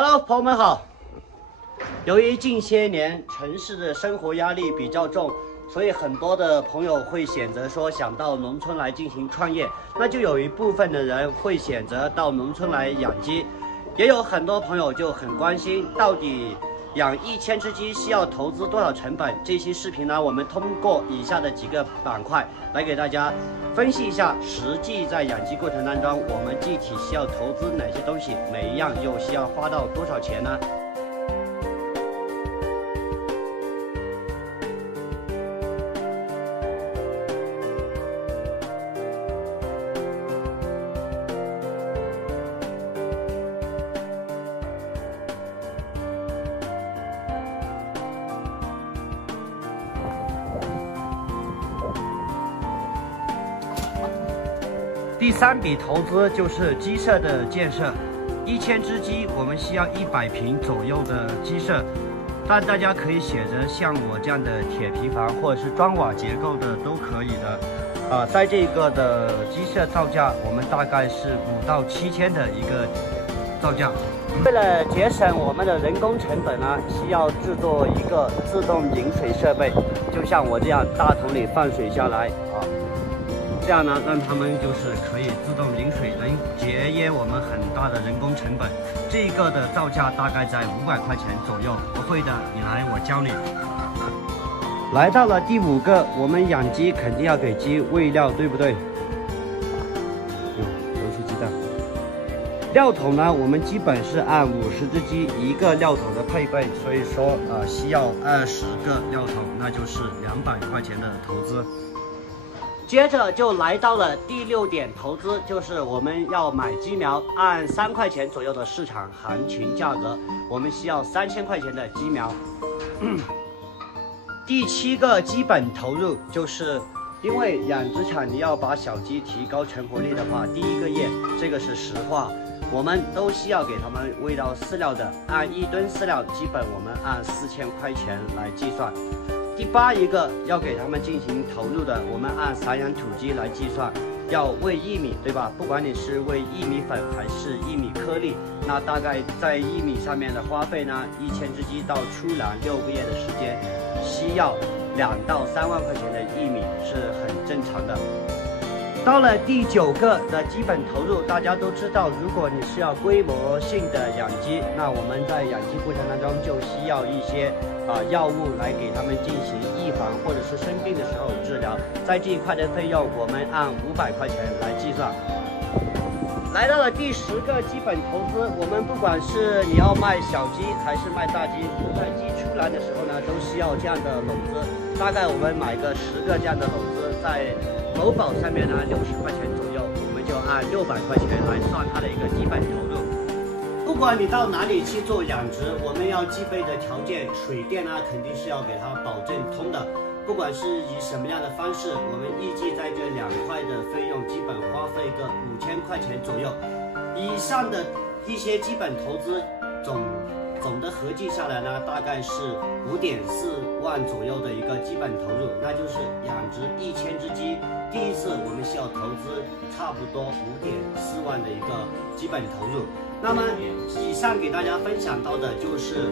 Hello， 朋友们好。由于近些年城市的生活压力比较重，所以很多的朋友会选择说想到农村来进行创业，那就有一部分的人会选择到农村来养鸡，也有很多朋友就很关心到底养1000只鸡需要投资多少成本。这期视频呢，我们通过以下的几个板块来给大家分析一下，实际在养鸡过程当中，我们具体需要投资哪些东西，每一样又需要花到多少钱呢？第3笔投资就是鸡舍的建设。1000只鸡，我们需要100平左右的鸡舍，但大家可以选择像我这样的铁皮房或者是砖瓦结构的都可以的。在这个的鸡舍造价，我们大概是5到7千的一个造价。为了节省我们的人工成本呢，需要制作一个自动饮水设备，就像我这样大桶里放水下来这样呢，让他们就是可以自动饮水，能节约我们很大的人工成本。这个的造价大概在500块钱左右。不会的，你来我教你。来到了第5个，我们养鸡肯定要给鸡喂料，对不对？都是鸡蛋。料桶呢，我们基本是按50只鸡1个料桶的配备，所以说需要20个料桶，那就是200块钱的投资。接着就来到了第6点投资，就是我们要买鸡苗，按3块钱左右的市场行情价格，我们需要3000块钱的鸡苗。第7个基本投入，就是因为养殖场你要把小鸡提高成活率的话，第1个月这个是实话，我们都需要给他们喂到饲料的，按1吨饲料，基本我们按4000块钱来计算。第8一个要给他们进行投入的，我们按散养土鸡来计算，要喂薏米，对吧？不管你是喂薏米粉还是薏米颗粒，那大概在薏米上面的花费呢，1000只鸡到出栏6个月的时间，需要2到3万块钱的薏米是很正常的。到了第9个的基本投入，大家都知道，如果你是要规模性的养鸡，那我们在养鸡过程当中就需要一些药物来给他们进行预防，或者是生病的时候治疗。在这一块的费用，我们按500块钱来计算。来到了第10个基本投资，我们不管是你要卖小鸡还是卖大鸡，在鸡出栏的时候呢，都需要这样的笼子。大概我们买个10个这样的笼子，在某宝上面呢60块钱左右，我们就按600块钱来算它的一个基本投入。不管你到哪里去做养殖，我们要具备的条件，水电呢肯定是要给它保证通的。不管是以什么样的方式，我们预计在这2块的费用基本花费个5000块钱左右。以上的一些基本投资总的合计下来呢，大概是5.4万左右的一个基本投入，那就是养殖1000只鸡，第一次我们需要投资差不多5.4万的一个基本投入。那么以上给大家分享到的就是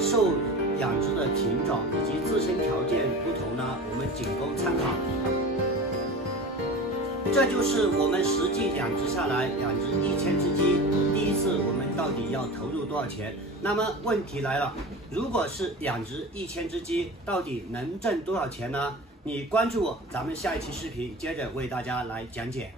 受养殖的品种以及自身条件不同呢，我们仅供参考。这就是我们实际养殖下来，养殖1000只鸡，第一次我们到底要投入多少钱？那么问题来了，如果是养殖1000只鸡，到底能挣多少钱呢？你关注我，咱们下一期视频接着为大家来讲解。